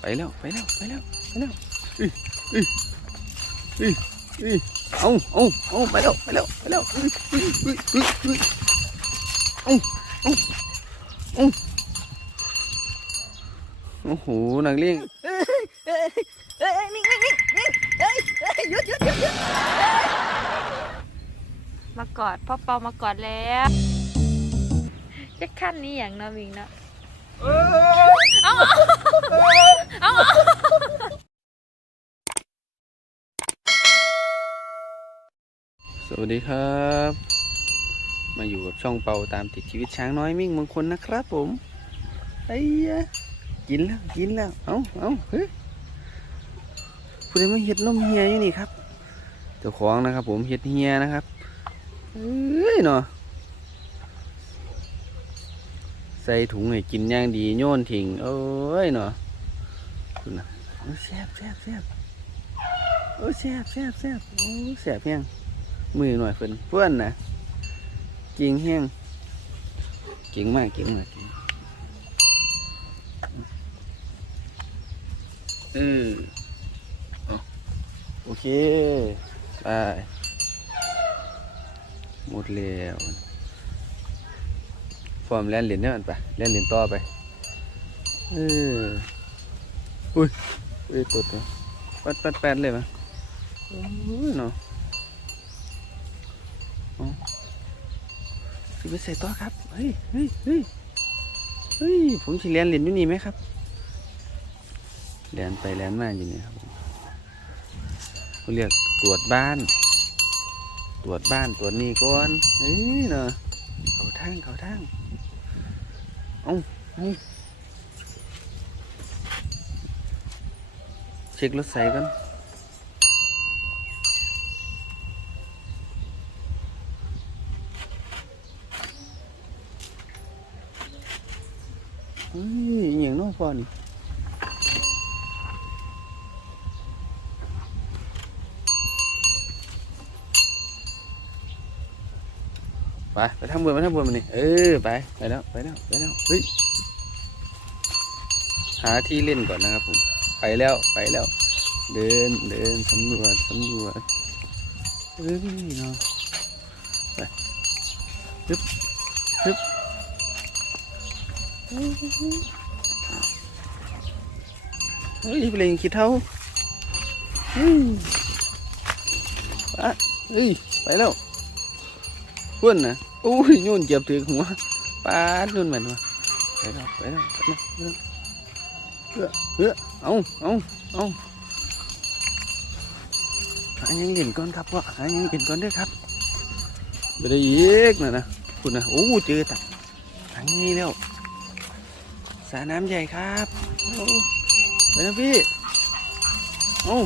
ไปแล้ว ไปแล้ว ไปแล้ว ไปแล้วอุ้ยอุ้ยอุ้ยอุ้ยเอาเอาเอาไปแล้ว ไปแล้ว ไปแล้วอุ้ยอุ้ยอุ้ยอุ้ยอุ้ยเอาเอาเอาโอ้โหนักเลี้ยงเอ้ยเอ้ยเอ้ยนิ่งนิ่งนิ่งนิ่งเอ้ยเอ้ยหยุดหยุดหยุดหยุดมากอดพ่อเปามากอดแล้วจะขั้นนี้อย่างเนาะมิงเนาะ เอาเอาสวัสดีครับ มาอยู่กับช่องเปาตามติดชีวิตช้างน้อยมิ่งมงคลนะครับผมไอ้ยะกินแล้วกินแล้ว เอาเอาเฮ้ยผู้ใดมาเห็ดนมเฮียอยู่นี่ครับเจ้าของนะครับ ผมเห็ดเฮียนะครับเอ้ยเนาะใส่ถุงให้กินอย่างดีโยนทิ้งเอ้ยเนาะดูนะโอ้แซ่บแซ่บแซ่บโอ้แซ่บแซ่บแซ่บโอ้แซ่บแห้งมือหน่อยเพิ่อนเพื่อนนะก่งแห้งเก่งมากเก่งมากเออโอเคไปหมดแล้ว ฟอร์มแล่นเหรียญเนี่ยมันไปแล่นเหรียญต่อไปเอออุ้ยอุ้ยตดเลยปัดปัดแปดเลยมั้ยโอ้ยเนาะสิไปใส่ต่อครับเฮ้ยเฮ้ยเฮ้ยเฮ้ยผมสิเรียนเรียนอยู่นี่ไหมครับเรียนไปเรียนมาอยู่นี่ครับผมเขาเรียกตรวจบ้าน ตรวจบ้านตรวจนี่ก่อนเฮ้ยเนาะเขาทางเขาทาง เอาเอาเช็ครถใส่กันอืมอย่างน้องฟอนี่ ไปไปทำบุญไปทำบุญมานี่เออไปไปแล้วไปแล้วไปแล้วเฮ้ยหาที่เล่นก่อนนะครับผมไปแล้วไปแล้ว เดินเดินสำรวจสำรวจเฮ้ยเนาะไปฮึบฮึบเฮ้ยเพลงขี้เท่าเฮ้ยปเฮ้ยไปแล้ว พื่อนนะโอ้ยโยนเจ็บถึงหัวปาดโยนเหม็นวะไปแล้วไปแล้วไปแล้วไปแล้วเฮ้อเฮ้อเอาเอาเอาหายังเล่นก่อนครับว่าหายังเล่นก่อนด้วยครับไปได้อีกนะนะคุณนะโอ้เจอตักทางนี้แล้วสระน้ำใหญ่ครับโอ้ไปนะพี่โอ้า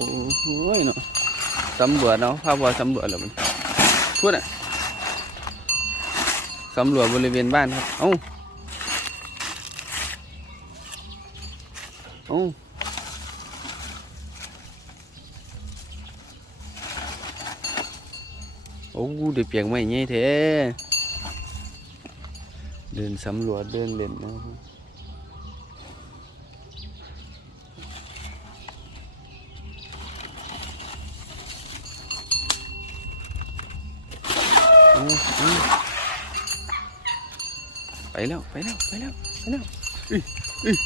โอ้โหเนาะสำรวจเนาะภาพว่าสำรวจแล้วมันพูดอะสำรวจบริเวณบ้านครับ เอ้า เอ้าโอ้เดี๋ยวเปียกไม่เงี้ยเท่เดินสำรวจเดินเล่นนะครับเอาเอา ไปแล้วไปแล้วไปแล้วไปแล้วอุ้ยอุ้ย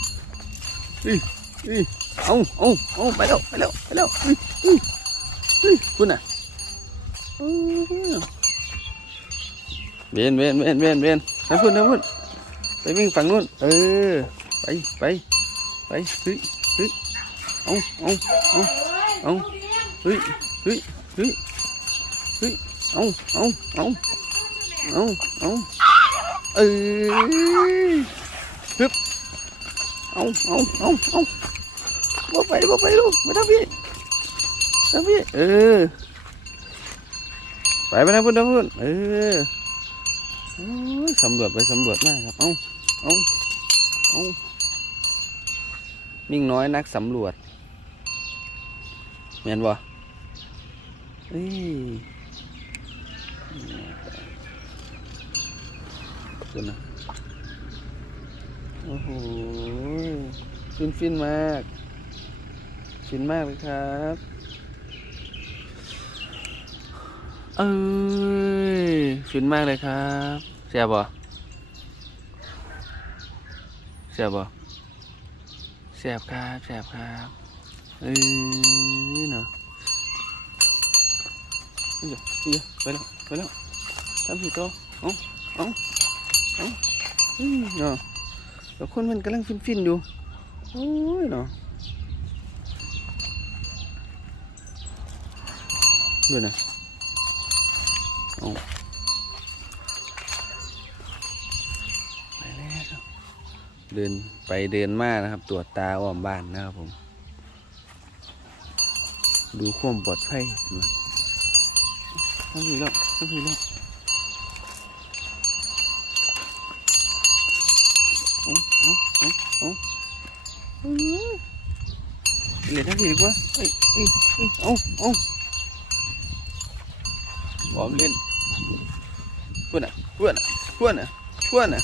อุ้ยอุ้ยเอาเอาเอาไปแล้วไปแล้วไปแล้วอุ้ยอุ้ยอุ้ยคุณน่ะเบนเบนเบนเบนเบนน้ำพุ่นน้ำพุ่นไปวิ่งฝั่งนู้นเออไปไปไปเฮ้ยเฮ้ยเอาเอาเอาเอาเฮ้ยเฮ้ยเฮ้ยเฮ้ยเอาเอาเอาเอาเอา เอ้ยฮึบเอาเอาเอาเอาบ่ไปบ่ไปลูกไปทำพี่ทำพี่เออไปไปทำพุ่นทำพุ่นเออสำรวจไปสำรวจมากครับเอาเอาเอามิ่งน้อยนักสำรวจแม่นบ่เอ้ย คุณนะ โอ้โห ฟินฟินมาก ฟินมากเลยครับ เอ้ย ฟินมากเลยครับแซ่บบ่แซ่บบ่แซ่บครับแซ่บครับเอ้ยเนาะเอ้ยเอ้ยไปแล้วไปแล้วทำผิดตัวเอาเอาเอาเฮ้ยเนาะแล้วคนมันกำลังฟินๆอยู่ โอ้ยเนาะดูนะเอาไปแล้วครับเดินไปเดินมานะครับ ตรวจตาอ้อมบ้านนะครับผม ดูความปลอดภัยนะทำผิดแล้วทำผิดแล้วเอาเอา เอาเอาอื้อเหลือทำผิดดีกว่าเอ้ยเอ้ยเอ้ยเอาเอาบอมเล่นพวดน่ะพวดน่ะพวดน่ะพวดน่ะ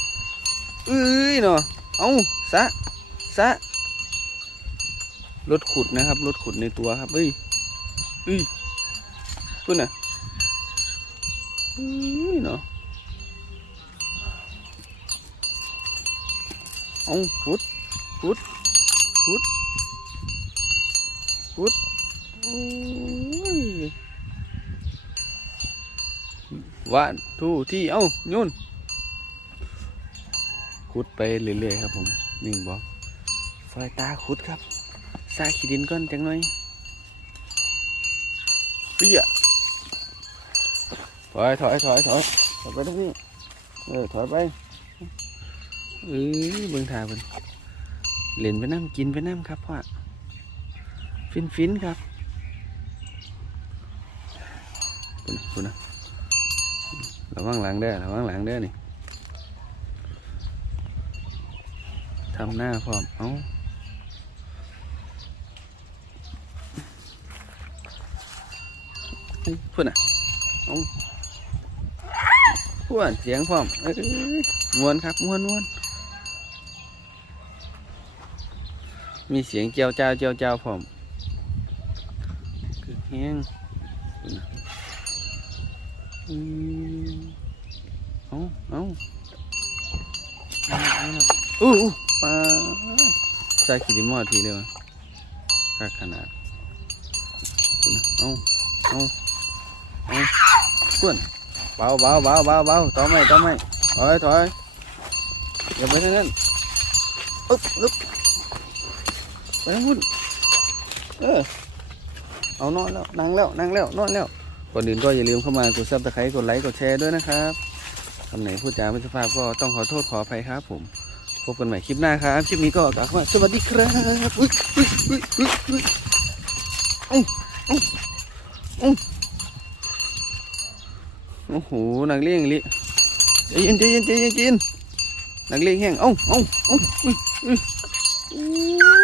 เอ้ยเนาะเอาสะสะรถขุดนะครับรถขุดในตัวครับเอ้ยอุ้ยคุณน่ะอุ้ยเนาะ เอาพุดพุดพุดพุดโอ้ยวันทูที่เอ้าโยนขุดไปเรื่อยๆครับผมหนึ่งบอกซอยตาขุดครับซาขี้ดินก่อนจังหน่อยเปี้ยถอยถอยถอยถอยถอยไปตรงนี้เออถอยไป เอ้ยเบิ่งทาเพิ่นเล่นไปน้ำกินไปน้ำครับพ่อฟินฟินครับคุณคุณนะระวังหลังเด้อระวังหลังเด้อนี่ทำหน้าพร้อมเอ้าพูดน่ะเอาพูดเสียงพร้อมเอ้ยมวนครับมวนมวน มีเสียงเจียวเจ้าเจียวเจ้าพร้อมคือแห้งอืมเอาเอาเอาเอาเอาอู้อู้ปลาใส่ขีดมอดทีเลยวะคักขนาดพูดน่ะเอาเอา quên bảo bảo bảo bảo bảo tao mày tao mày thôi thôi giờ ไปนั่นอึ๊บอึ๊บ ไปนั่งหุ่นเออ เอานอนแล้วนั่งแล้วนั่งแล้วนอนแล้วก่อนอื่นก็อย่าลืมเข้ามากดซับสไครต์กดไลค์กดแชร์ด้วยนะครับคำไหนพูดจาไม่สุภาพก็ต้องขอโทษขออภัยครับผมพบกันใหม่คลิปหน้าครับคลิปนี้ก็กล่าวคำว่าสวัสดีครับอุ๊ยอุ๊ยอุ๊ยอุ๊ยอุ๊ยเอ้าเอ้าเอ้าโอ้โหนักเลี้ยงลิใจเย็นใจเย็นใจเย็นเย็นนักเลี้ยงแห้งเอ้าเอ้าเอ้าอุ้ยอุ้ย